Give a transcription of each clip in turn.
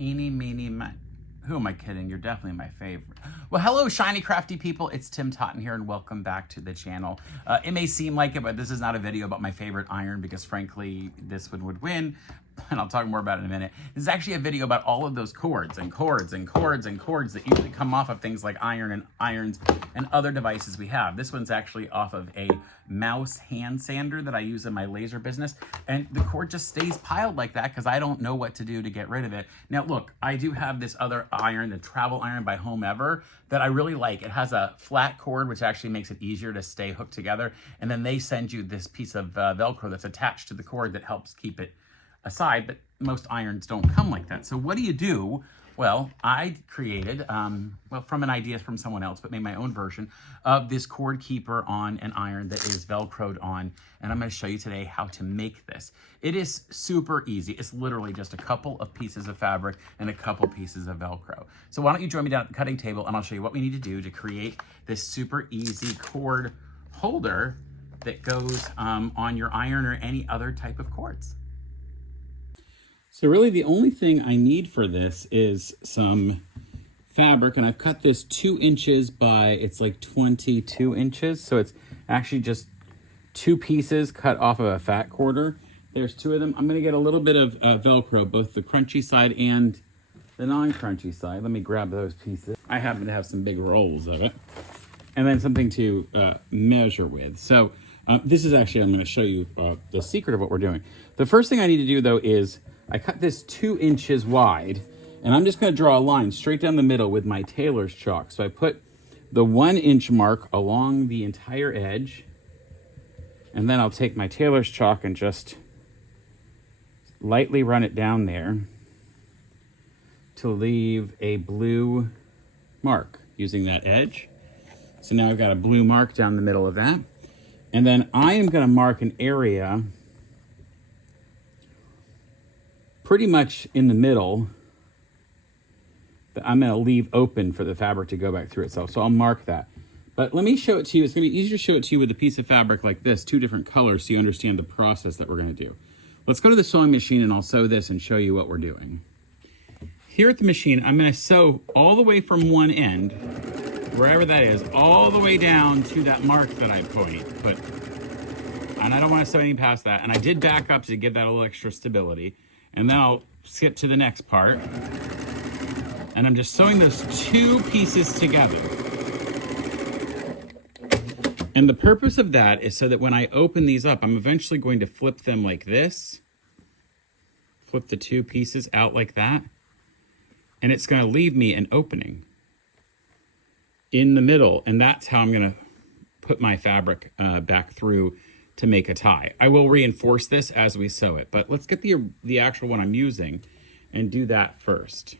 Eeny, meeny, who am I kidding? You're definitely my favorite. Well, hello, Shiny Crafty People. It's Tim Totten here, and welcome back to the channel. It may seem like it, but this is not a video about my favorite iron because, frankly, this one would win, and I'll talk more about it in a minute. This is actually a video about all of those cords and cords and cords and cords that usually come off of things like iron and irons and other devices we have. This one's actually off of a mouse hand sander that I use in my laser business, and the cord just stays piled like that because I don't know what to do to get rid of it. Now, look, I do have this other iron, the travel iron by Homever, that I really like. It has a flat cord, which actually makes it easier to stay hooked together, and then they send you this piece of Velcro that's attached to the cord that helps keep it aside, but most irons don't come like that. So what do you do? Well, I created, well, from an idea from someone else, but made my own version of this cord keeper on an iron that is Velcroed on, and I'm going to show you today how to make this. It is super easy. It's literally just a couple of pieces of fabric and a couple pieces of Velcro. So why don't you join me down at the cutting table, and I'll show you what we need to do to create this super easy cord holder that goes on your iron or any other type of cords. So really the only thing I need for this is some fabric, and I've cut this 2 inches by, it's like 22 inches. So it's actually just 2 pieces cut off of a fat quarter. There's 2 of them. I'm gonna get a little bit of Velcro, both the crunchy side and the non-crunchy side. Let me grab those pieces. I happen to have some big rolls of it. And then something to measure with. So this is actually, I'm gonna show you the secret of what we're doing. The first thing I need to do though is I cut this 2 inches wide, and I'm just going to draw a line straight down the middle with my tailor's chalk. So I put the 1 inch mark along the entire edge, and then I'll take my tailor's chalk and just lightly run it down there to leave a blue mark using that edge. So now I've got a blue mark down the middle of that. And then I am going to mark an area pretty much in the middle that I'm going to leave open for the fabric to go back through itself. So I'll mark that. But let me show it to you. It's going to be easier to show it to you with a piece of fabric like this, 2 different colors, so you understand the process that we're going to do. Let's go to the sewing machine and I'll sew this and show you what we're doing. Here at the machine, I'm going to sew all the way from one end, wherever that is, all the way down to that mark that I put. And I don't want to sew any past that. And I did back up to give that a little extra stability. And then I'll skip to the next part. And I'm just sewing those 2 pieces together. And the purpose of that is so that when I open these up, I'm eventually going to flip them like this. Flip the 2 pieces out like that. And it's going to leave me an opening in the middle. And that's how I'm going to put my fabric back through to make a tie. I will reinforce this as we sew it, but let's get the actual one I'm using and do that first.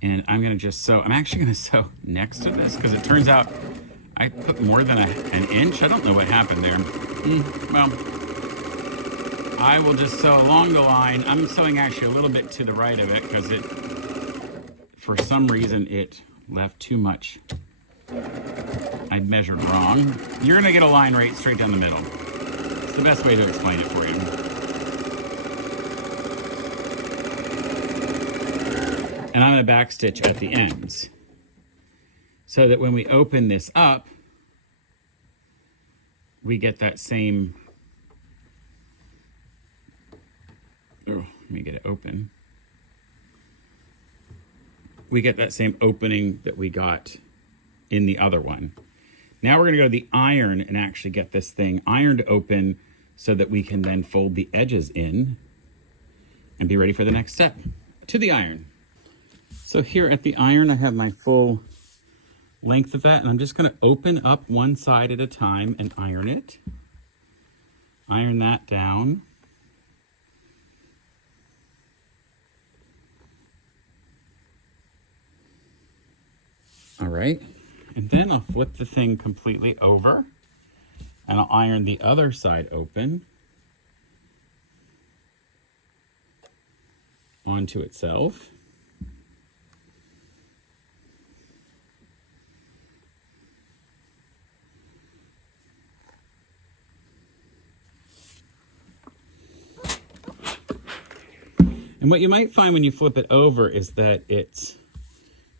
And I'm gonna just sew, I'm actually gonna sew next to this because it turns out I put more than an inch. I don't know what happened there. Well, I will just sew along the line. I'm sewing actually a little bit to the right of it because for some reason, it left too much. I measured wrong. You're gonna get a line right straight down the middle. It's the best way to explain it for you. And I'm gonna backstitch at the ends so that when we open this up, we get that same, oh, let me get it open. We get that same opening that we got in the other one. Now we're gonna go to the iron and actually get this thing ironed open so that we can then fold the edges in and be ready for the next step, to the iron. So here at the iron, I have my full length of that, and I'm just gonna open up one side at a time and iron it. Iron that down. All right. And then I'll flip the thing completely over and I'll iron the other side open onto itself. And what you might find when you flip it over is that it's,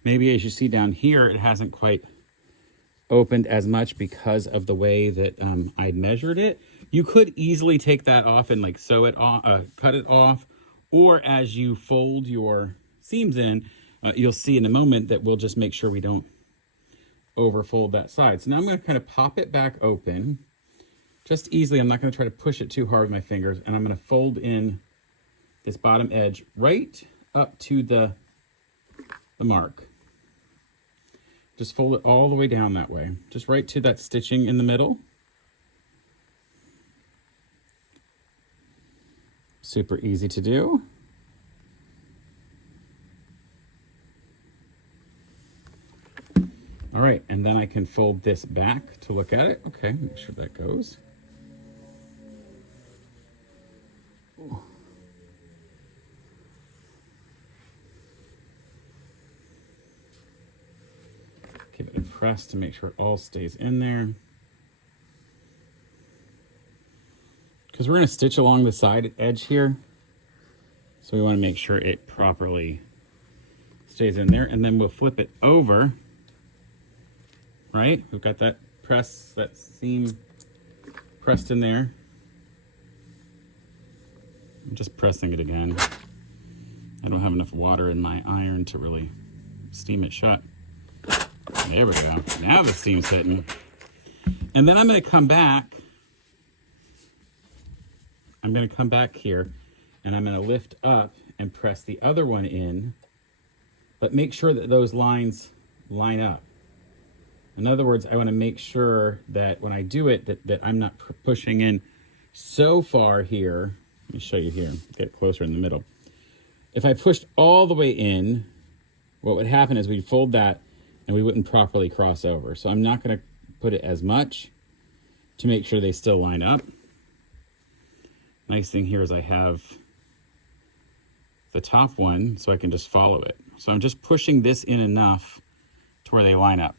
maybe as you see down here, it hasn't quite opened as much because of the way that I measured it. You could easily take that off and like sew it off, cut it off, or as you fold your seams in, you'll see in a moment that we'll just make sure we don't overfold that side. So now I'm going to kind of pop it back open just easily. I'm not going to try to push it too hard with my fingers, and I'm going to fold in this bottom edge right up to the mark. Just fold it all the way down that way, just right to that stitching in the middle. Super easy to do. All right, and then I can fold this back to look at it. Okay, make sure that goes. Give it a press to make sure it all stays in there. Because we're going to stitch along the side edge here. So we want to make sure it properly stays in there. And then we'll flip it over. Right? We've got that press, that seam pressed in there. I'm just pressing it again. I don't have enough water in my iron to really steam it shut. There we go. Now the steam's hitting. And then I'm going to come back. I'm going to come back here and I'm going to lift up and press the other one in, but make sure that those lines line up. In other words, I want to make sure that when I do it, that I'm not pushing in so far here. Let me show you here. Get closer in the middle. If I pushed all the way in, what would happen is we'd fold that and we wouldn't properly cross over. So I'm not going to put it as much to make sure they still line up. Nice thing here is I have the top one so I can just follow it. So I'm just pushing this in enough to where they line up.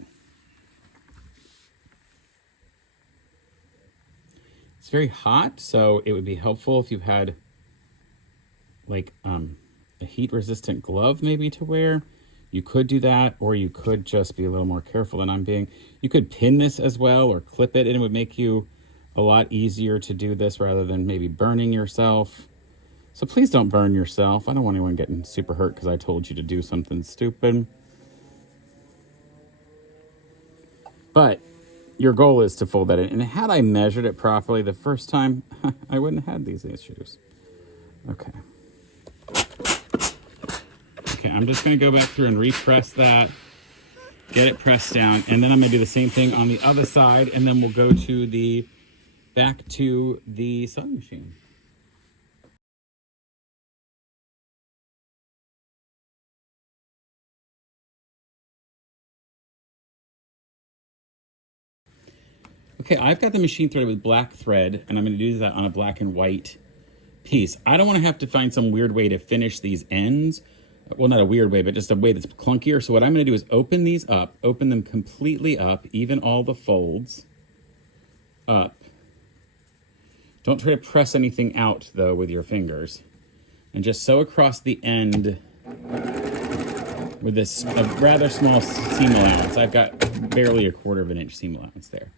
It's very hot, so it would be helpful if you had like a heat resistant glove maybe to wear. You could do that, or you could just be a little more careful than I'm being. You could pin this as well or clip it, and it would make you a lot easier to do this rather than maybe burning yourself. So please don't burn yourself. I don't want anyone getting super hurt because I told you to do something stupid. But your goal is to fold that in. And had I measured it properly the first time, I wouldn't have had these issues. Okay. Okay, I'm just going to go back through and repress that, get it pressed down, and then I'm going to do the same thing on the other side, and then we'll go to the back to the sewing machine. Okay, I've got the machine threaded with black thread, and I'm going to do that on a black and white piece. I don't want to have to find some weird way to finish these ends. Well, not a weird way, but just a way that's clunkier. So what I'm going to do is open these up, open them completely up, even all the folds up. Don't try to press anything out, though, with your fingers. And just sew across the end with this a rather small seam allowance. I've got barely 1/4 inch seam allowance there.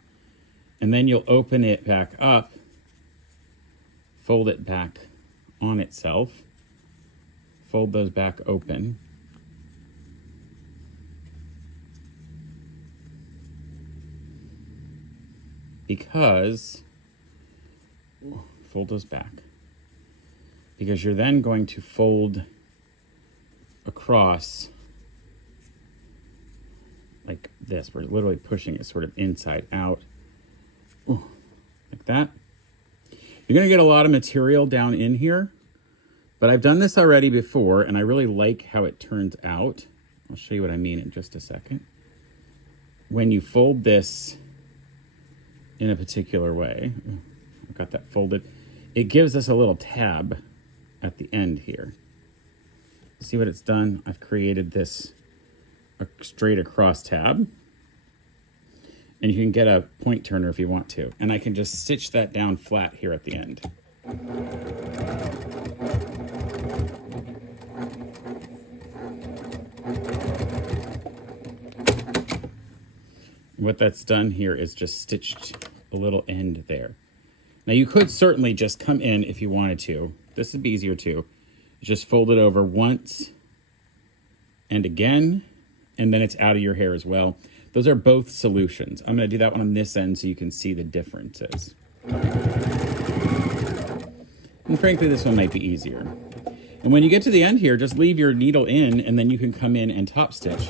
And then you'll open it back up, fold it back on itself, fold those back open. Because, fold those back. Because you're then going to fold across like this. We're literally pushing it sort of inside out. Ooh, like that. You're going to get a lot of material down in here, but I've done this already before, and I really like how it turns out. I'll show you what I mean in just a second. When you fold this in a particular way, I've got that folded, it gives us a little tab at the end here. See what it's done? I've created this straight across tab. And you can get a point turner if you want to. And I can just stitch that down flat here at the end. what that's done here is just stitched a little end there. Now you could certainly just come in if you wanted to. This would be easier too. Just fold it over once and again, and then it's out of your hair as well. Those are both solutions. I'm going to do that one on this end so you can see the differences. And frankly, this one might be easier. And when you get to the end here, just leave your needle in, and then you can come in and top stitch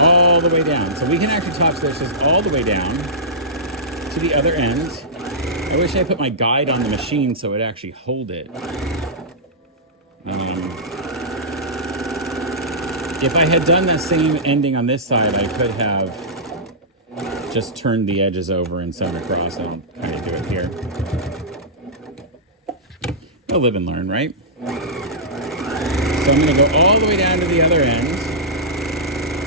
all the way down. So we can actually top stitch this all the way down to the other end. I wish I put my guide on the machine so it would actually hold it. If I had done that same ending on this side, I could have just turned the edges over and sewn across. I'll kind of do it here. We'll live and learn, right? So I'm going to go all the way down to the other end,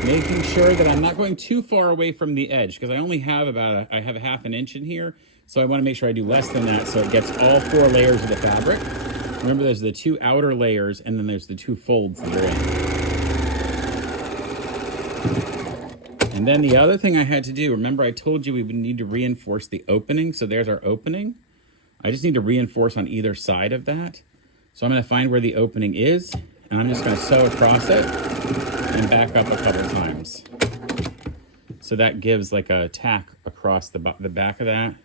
making sure that I'm not going too far away from the edge, because I only have I have a half an inch in here. So I want to make sure I do less than that so it gets all 4 layers of the fabric. Remember, there's the 2 outer layers, and then there's the 2 folds that are in. And then the other thing I had to do, remember I told you we would need to reinforce the opening. So there's our opening. I just need to reinforce on either side of that. So I'm going to find where the opening is, and I'm just going to sew across it and back up a couple times. So that gives like a tack across the back of that,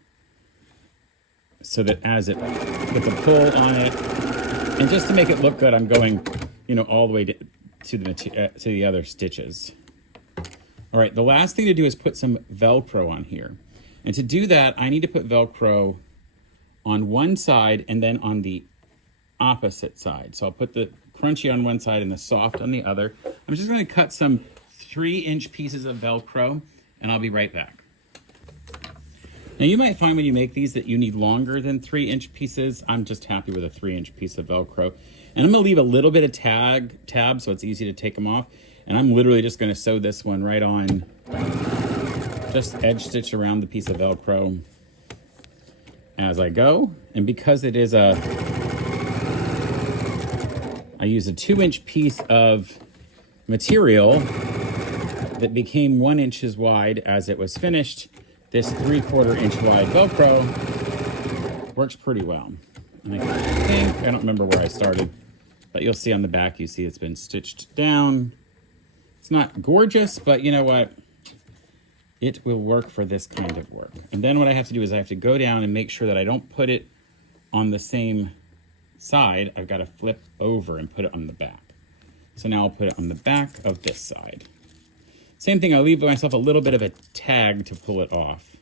so that as it puts a pull on it, and just to make it look good, I'm going, you know, all the way to the other stitches. All right, the last thing to do is put some Velcro on here. And to do that, I need to put Velcro on one side and then on the opposite side. So I'll put the crunchy on one side and the soft on the other. I'm just gonna cut some 3-inch pieces of Velcro, and I'll be right back. Now you might find when you make these that you need longer than 3-inch pieces. I'm just happy with a 3-inch piece of Velcro. And I'm gonna leave a little bit of tab so it's easy to take them off. And I'm literally just gonna sew this one right on, just edge stitch around the piece of Velcro as I go. And because it is I use a 2-inch piece of material that became 1 inch wide as it was finished. This 3/4 inch wide Velcro works pretty well. And I don't remember where I started, but you'll see on the back, you see it's been stitched down. It's not gorgeous, but you know what? It will work for this kind of work. And then what I have to do is I have to go down and make sure that I don't put it on the same side. I've got to flip over and put it on the back. So now I'll put it on the back of this side. Same thing, I'll leave myself a little bit of a tag to pull it off.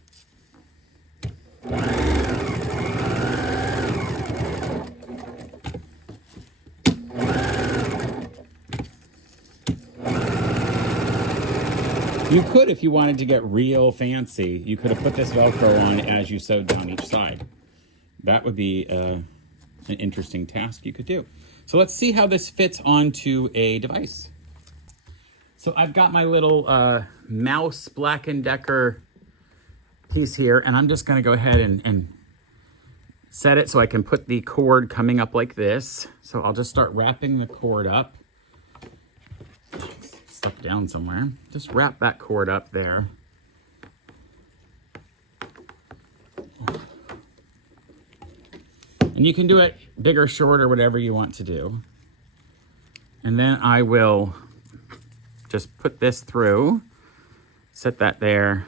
You could, if you wanted to get real fancy, you could have put this Velcro on as you sewed down each side. That would be an interesting task you could do. So let's see how this fits onto a device. So I've got my little mouse Black & Decker piece here, and I'm just gonna go ahead and set it so I can put the cord coming up like this. So I'll just start wrapping the cord up. Stuck down somewhere. Just wrap that cord up there. And you can do it bigger, shorter, whatever you want to do. And then I will just put this through, set that there,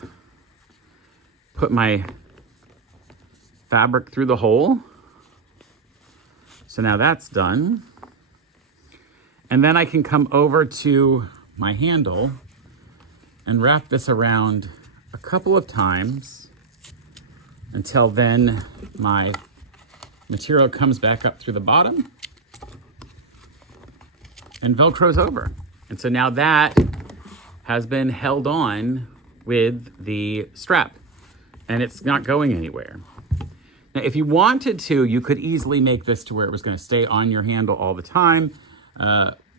put my fabric through the hole. So now that's done. And then I can come over to my handle and wrap this around a couple of times until then my material comes back up through the bottom and Velcro's over. And so now that has been held on with the strap and it's not going anywhere. Now, if you wanted to, you could easily make this to where it was going to stay on your handle all the time,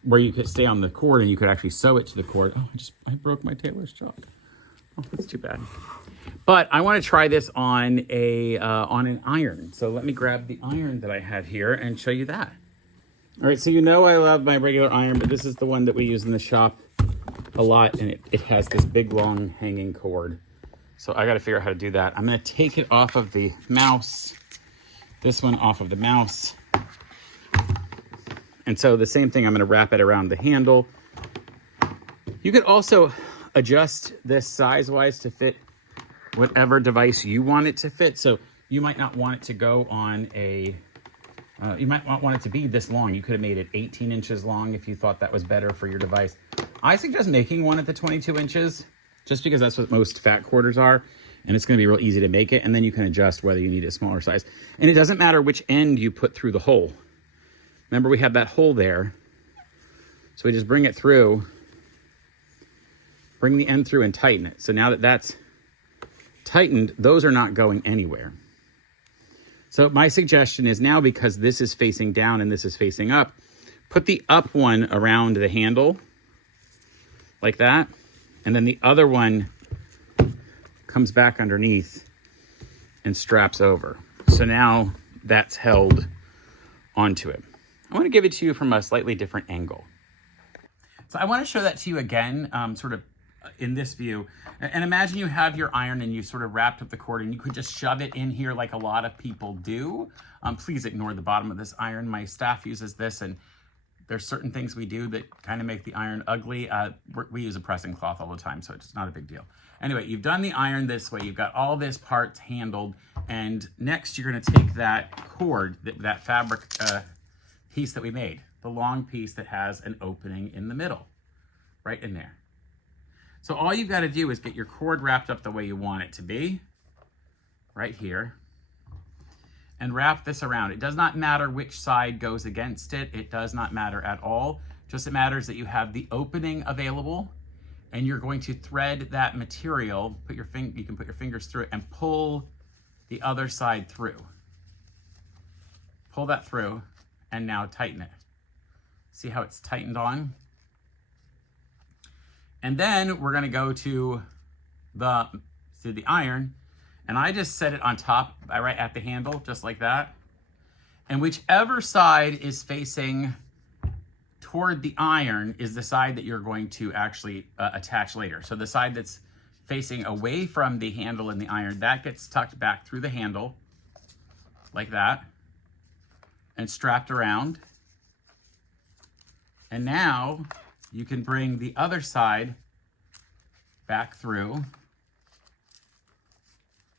where you could stay on the cord and you could actually sew it to the cord. Oh, I broke my tailor's chalk. Oh, that's too bad. But I want to try this on an iron. So let me grab the iron that I have here and show you that. All right, so you know I love my regular iron, but this is the one that we use in the shop a a lot, and it has this big long hanging cord. So I got to figure out how to do that. I'm going to take it off of the mouse, this one off of the mouse. And so the same thing, I'm going to wrap it around the handle. You could also adjust this size-wise to fit whatever device you want it to fit. So you might not want it to go on a, you might not want it to be this long. You could have made it 18 inches long if you thought that was better for your device. I suggest making one at the 22 inches, just because that's what most fat quarters are. And it's going to be real easy to make it. And then you can adjust whether you need a smaller size. And it doesn't matter which end you put through the hole. Remember, we have that hole there. So we just bring it through, bring the end through and tighten it. So now that that's tightened, those are not going anywhere. So my suggestion is now, because this is facing down and this is facing up, put the up one around the handle like that. And then the other one comes back underneath and straps over. So now that's held onto it. I want to give it to you from a slightly different angle. So I want to show that to you again, sort of in this view. And imagine you have your iron and you sort of wrapped up the cord, and you could just shove it in here like a lot of people do. Please ignore the bottom of this iron. My staff uses this, and there's certain things we do that kind of make the iron ugly. We use a pressing cloth all the time, so it's not a big deal. Anyway, you've done the iron this way. You've got all this parts handled. And next you're going to take that cord, that fabric piece that we made, the long piece that has an opening in the middle, right in there. So all you've got to do is get your cord wrapped up the way you want it to be, right here, and wrap this around. It does not matter which side goes against it. It does not matter at all. Just it matters that you have the opening available, and you're going to thread that material. You can put your fingers through it and pull the other side through. Pull that through, and now tighten it. See how it's tightened on? And then we're going to go to the iron, and I just set it on top, right at the handle, just like that. And whichever side is facing toward the iron is the side that you're going to actually attach later. So the side that's facing away from the handle and the iron, that gets tucked back through the handle, like that, and strapped around. And now you can bring the other side back through,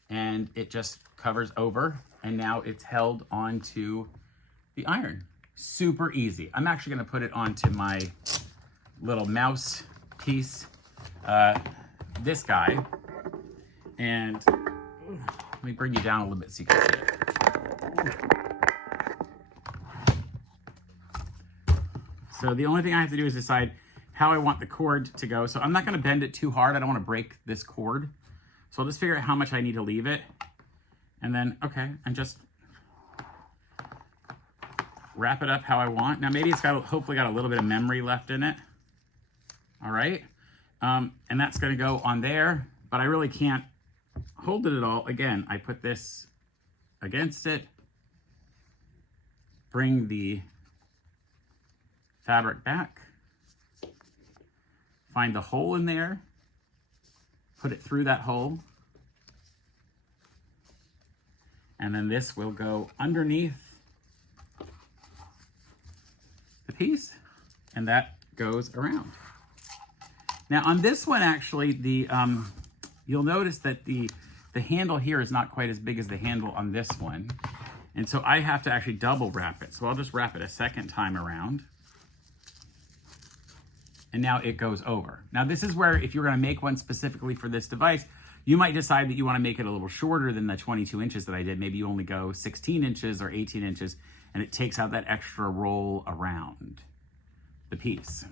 and it just covers over, and now it's held onto the iron. Super easy. I'm actually going to put it onto my little mouse piece, this guy, and let me bring you down a little bit so you can see it. So the only thing I have to do is decide how I want the cord to go. So I'm not going to bend it too hard. I don't want to break this cord. So I'll just figure out how much I need to leave it. And then, okay, and just wrap it up how I want. Now maybe it's hopefully got a little bit of memory left in it. All right. And that's going to go on there, but I really can't hold it at all. Again, I put this against it, bring the fabric back, find the hole in there, put it through that hole, and then this will go underneath the piece, and that goes around. Now on this one, actually, you'll notice that the handle here is not quite as big as the handle on this one, and so I have to actually double wrap it. So I'll just wrap it a second time around. And now it goes over. Now this is where, if you're gonna make one specifically for this device, you might decide that you wanna make it a little shorter than the 22 inches that I did. Maybe you only go 16 inches or 18 inches, and it takes out that extra roll around the piece.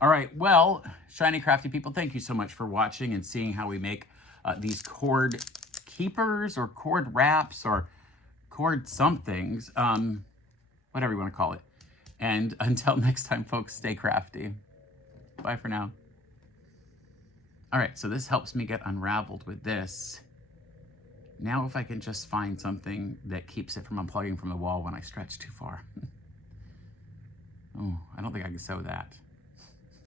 All right, well, Shiny Crafty people, thank you so much for watching and seeing how we make these cord keepers or cord wraps or cord somethings, whatever you wanna call it. And until next time, folks, stay crafty. Bye for now. All right, so this helps me get unraveled with this. Now if I can just find something that keeps it from unplugging from the wall when I stretch too far. Oh, I don't think I can sew that.